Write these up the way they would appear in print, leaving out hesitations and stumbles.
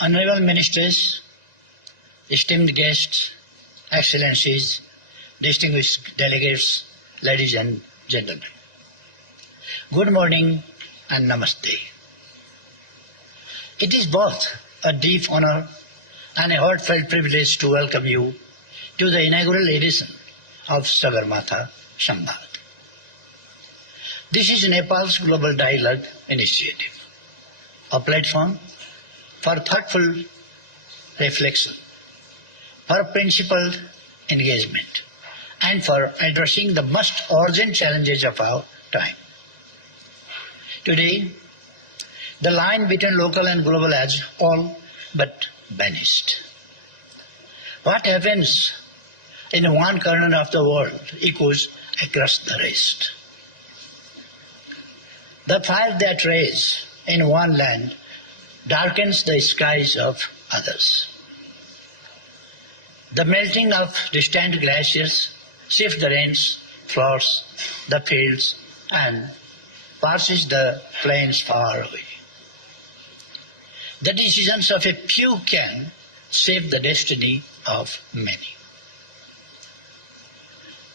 Honorable Ministers, esteemed guests, Excellencies, distinguished delegates, ladies and gentlemen. Good morning and namaste. It is both a deep honor and a heartfelt privilege to welcome you to the inaugural edition of Sagarmatha Sambad. This is Nepal's Global Dialogue Initiative, a platform for thoughtful reflection, for principled engagement, and for addressing the most urgent challenges of our time. Today, the line between local and global has all but vanished. What happens in one corner of the world echoes across the rest. The fire that rages in one land darkens the skies of others. The melting of distant glaciers shifts the rains, floods the fields, and passes the plains far away. The decisions of a few can shape the destiny of many.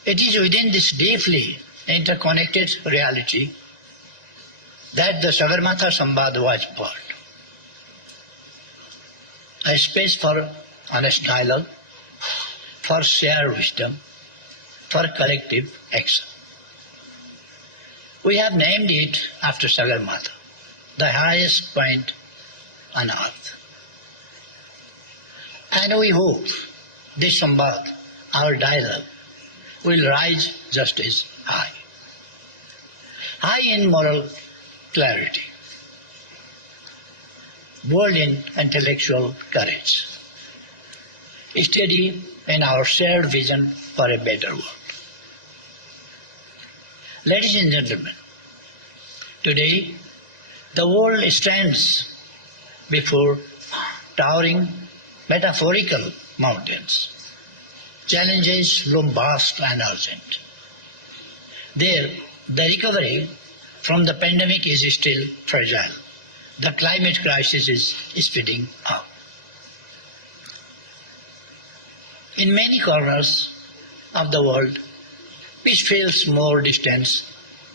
It is within this deeply interconnected reality that the Sagarmatha Sambad was born. A space for honest dialogue, for shared wisdom, for collective action. We have named it after Sagarmatha, the highest point on earth. And we hope this Sambad, our dialogue, will rise just as high. High in moral clarity, bold in intellectual courage, steady in our shared vision for a better world. Ladies and gentlemen, today the world stands before towering metaphorical mountains. Challenges loom vast and urgent. There, the recovery from the pandemic is still fragile. The climate crisis is speeding up. In many corners of the world, peace feels more distant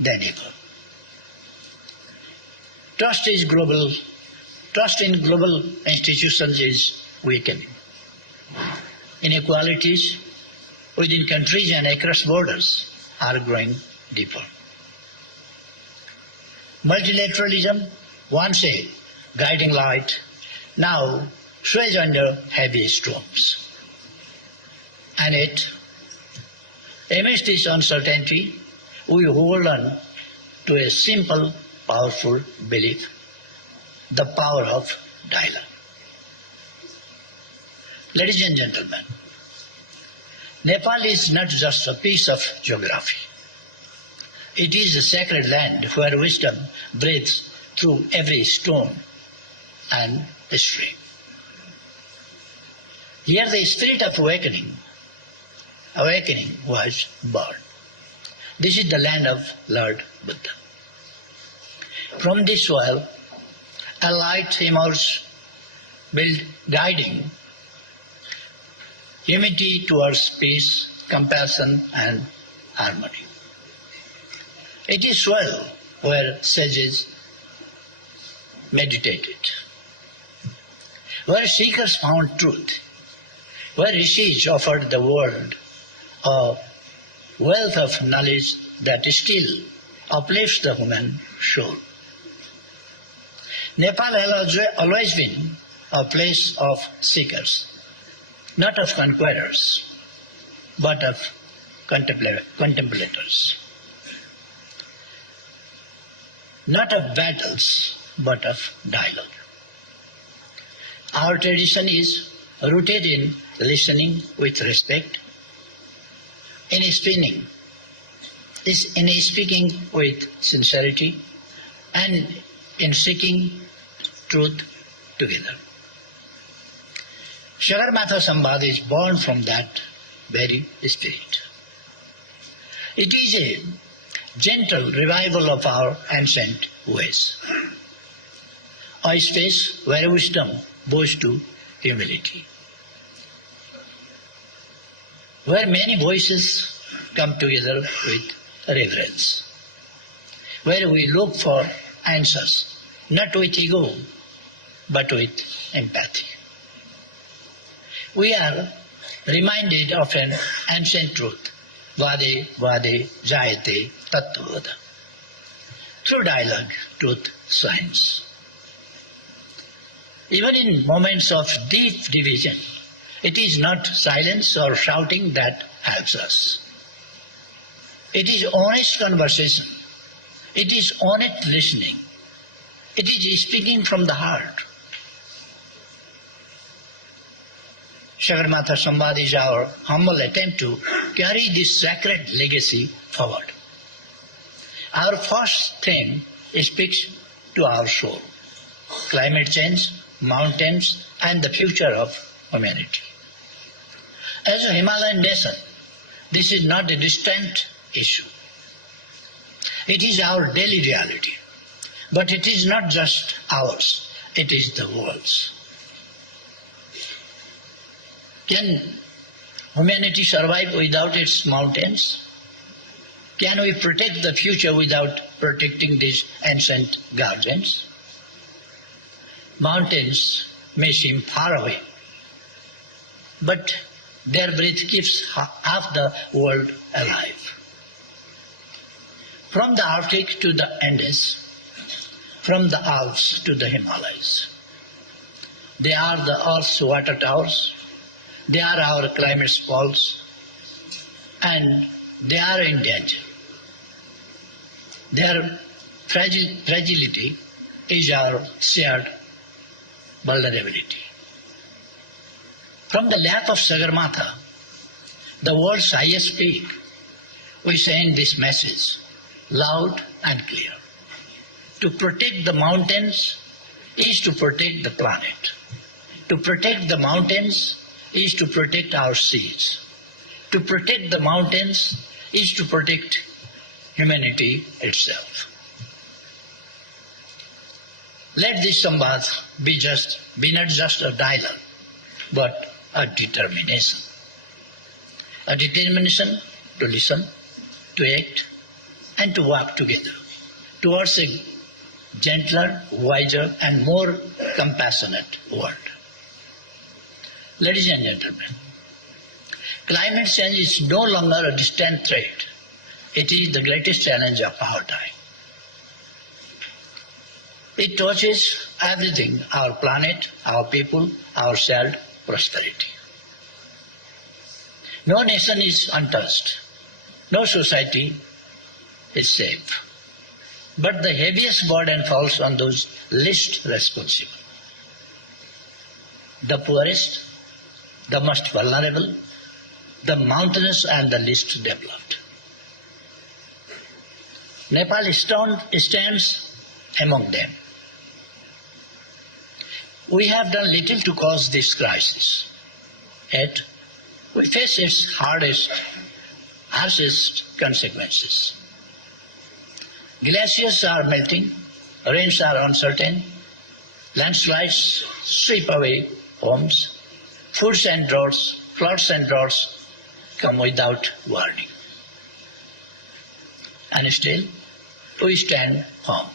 than ever. Trust in global institutions is weakening. Inequalities within countries and across borders are growing deeper. Multilateralism, once a guiding light, now sways under heavy storms. And yet, amidst this uncertainty, we hold on to a simple, powerful belief: the power of dialogue. Ladies and gentlemen, Nepal is not just a piece of geography. It is a sacred land where wisdom breathes through every stone and stream. Here the spirit of awakening was born. This is the land of Lord Buddha. From this soil, a light emerged, guiding humanity towards peace, compassion, and harmony. It is soil where sages meditated, where seekers found truth, where rishis offered the world a wealth of knowledge that still uplifts the human soul. Nepal has always been a place of seekers, not of conquerors, but of contemplators. Not of battles, but of dialogue. Our tradition is rooted in listening with respect, in speaking with sincerity, and in seeking truth together. Sagarmatha Sambad is born from that very spirit. It is a gentle revival of our ancient ways, a space where wisdom boast to humility. Where many voices come together with reverence. Where we look for answers, not with ego, but with empathy. We are reminded of an ancient truth, Vade Vade Jayate Tattvada. Through dialogue, truth shines. Even in moments of deep division, it is not silence or shouting that helps us. It is honest conversation. It is honest listening. It is speaking from the heart. Sagarmatha Sambad is our humble attempt to carry this sacred legacy forward. Our first theme speaks to our soul. Climate change, mountains, and the future of humanity. As a Himalayan nation, this is not a distant issue. It is our daily reality. But it is not just ours, it is the world's. Can humanity survive without its mountains? Can we protect the future without protecting these ancient guardians? Mountains may seem far away, but their breath keeps half the world alive. From the Arctic to the Andes, from the Alps to the Himalayas. They are the Earth's water towers, they are our climate poles, and they are in danger. Their fragility is our shared vulnerability. From the lap of Sagarmatha, the world's highest peak, we send this message loud and clear. To protect the mountains is to protect the planet. To protect the mountains is to protect our seas. To protect the mountains is to protect humanity itself. Let this Sambad be not just a dialogue, but a determination. A determination to listen, to act, and to work together towards a gentler, wiser, and more compassionate world. Ladies and gentlemen, climate change is no longer a distant threat. It is the greatest challenge of our time. It touches everything, our planet, our people, our shared prosperity. No nation is untouched. No society is safe. But the heaviest burden falls on those least responsible. The poorest, the most vulnerable, the mountainous and the least developed. Nepal stands among them. We have done little to cause this crisis, yet we face its harshest consequences. Glaciers are melting, rains are uncertain, landslides sweep away homes, floods and droughts come without warning. And still, we stand firm.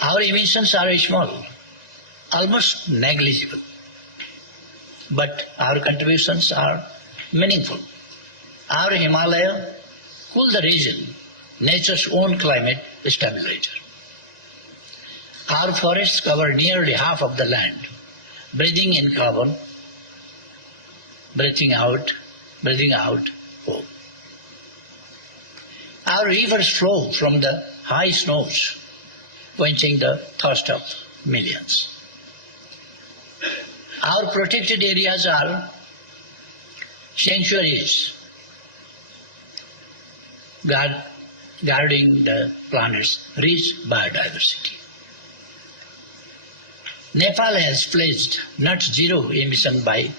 Our emissions are small, almost negligible, but our contributions are meaningful. Our Himalaya cool the region, nature's own climate stabilizer. Our forests cover nearly half of the land, breathing in carbon, breathing out hope. Our rivers flow from the high snows, quenching the thirst of millions. Our protected areas are sanctuaries, guarding the planet's rich biodiversity. Nepal has pledged net zero emission by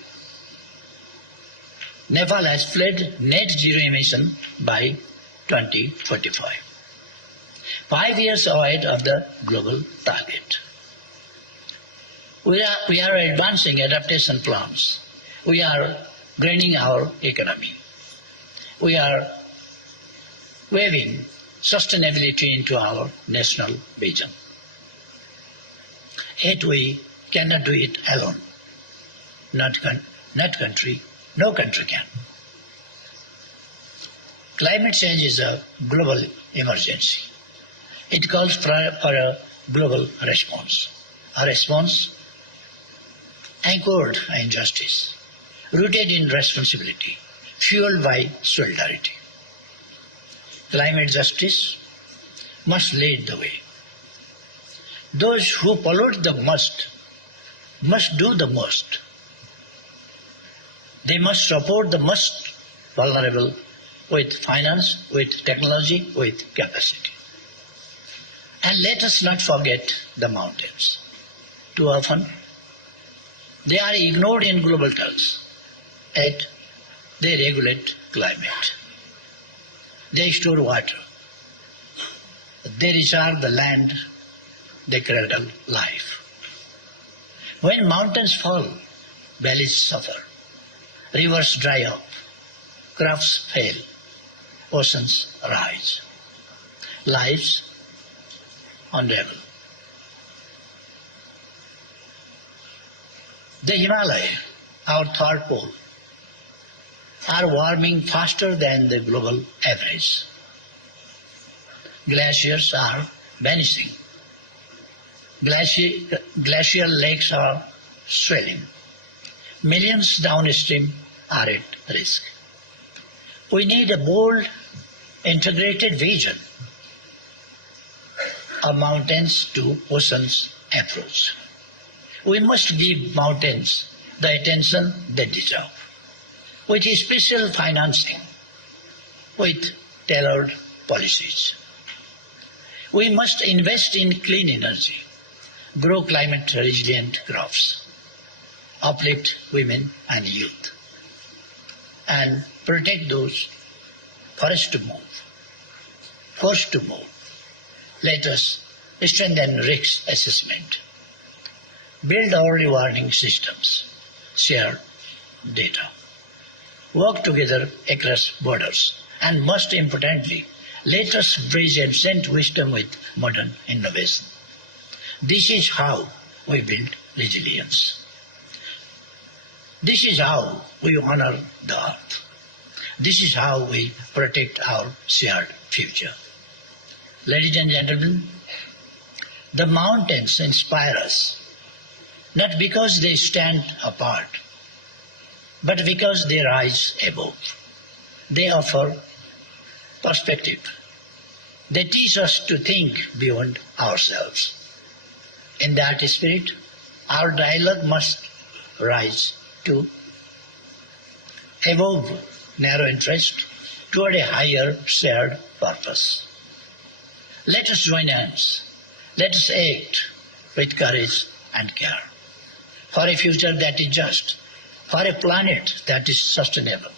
2045, 5 years ahead of the global target. We are advancing adaptation plans. We are greening our economy. We are weaving sustainability into our national vision. Yet we cannot do it alone. Not country, no country can. Climate change is a global emergency. It calls for a global response. A response anchored in justice, rooted in responsibility, fueled by solidarity. Climate justice must lead the way. Those who pollute the most must do the most. They must support the most vulnerable with finance, with technology, with capacity. And let us not forget the mountains. Too often, they are ignored in global terms, yet they regulate climate. They store water. They recharge the land. They cradle life. When mountains fall, valleys suffer. Rivers dry up. Crops fail. Oceans rise. Lives unravel. The Himalaya, our third pole, are warming faster than the global average. Glaciers are vanishing. Glacial lakes are swelling. Millions downstream are at risk. We need a bold, integrated vision, a mountains to oceans approach. We must give mountains the attention they deserve, with special financing, with tailored policies. We must invest in clean energy, grow climate-resilient crops, uplift women and youth, and protect those forced to move. Let us strengthen risk assessment, build early warning systems, share data, work together across borders, and most importantly, let us bridge ancient wisdom with modern innovation. This is how we build resilience. This is how we honor the earth. This is how we protect our shared future. Ladies and gentlemen, the mountains inspire us, not because they stand apart, but because they rise above. They offer perspective. They teach us to think beyond ourselves. In that spirit, our dialogue must rise to above narrow interest toward a higher shared purpose. Let us join hands. Let us act with courage and care for a future that is just, for a planet that is sustainable.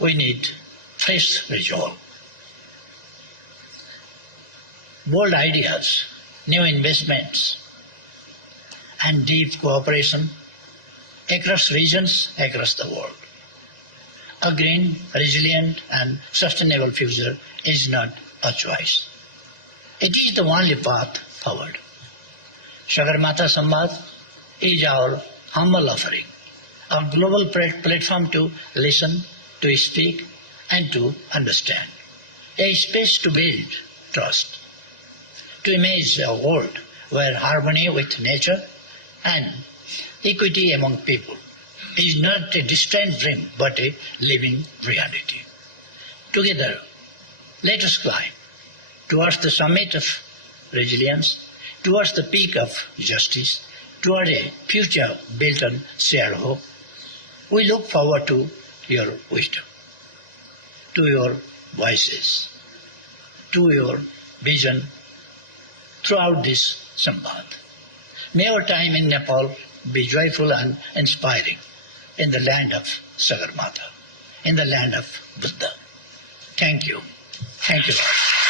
We need fresh resolve, bold ideas, new investments, and deep cooperation across regions, across the world. A green, resilient, and sustainable future is not a choice. It is the only path forward. Sagarmatha Sambad is our humble offering, a global platform to listen, to speak, and to understand. A space to build trust, to imagine a world where harmony with nature and equity among people is not a distant dream but a living reality. Together, let us climb towards the summit of resilience, towards the peak of justice, toward a future built on shared hope. We look forward to your wisdom, to your voices, to your vision throughout this Sambad. May our time in Nepal be joyful and inspiring in the land of Sagarmatha, in the land of Buddha. Thank you. Thank you.